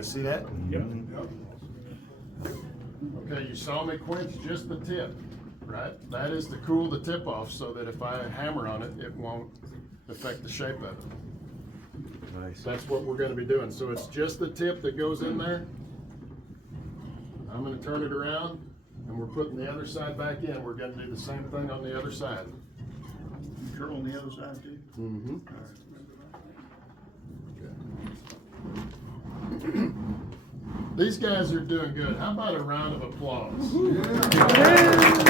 exactly. See that? Yep. Okay, you saw me quench just the tip, right? That is to cool the tip off so that if I hammer on it, it won't affect the shape of it. Nice. That's what we're gonna be doing. So it's just the tip that goes in there. I'm gonna turn it around and we're putting the other side back in. We're gonna do the same thing on the other side. Curl on the other side too? Mm-hmm. These guys are doing good. How about a round of applause? Yeah.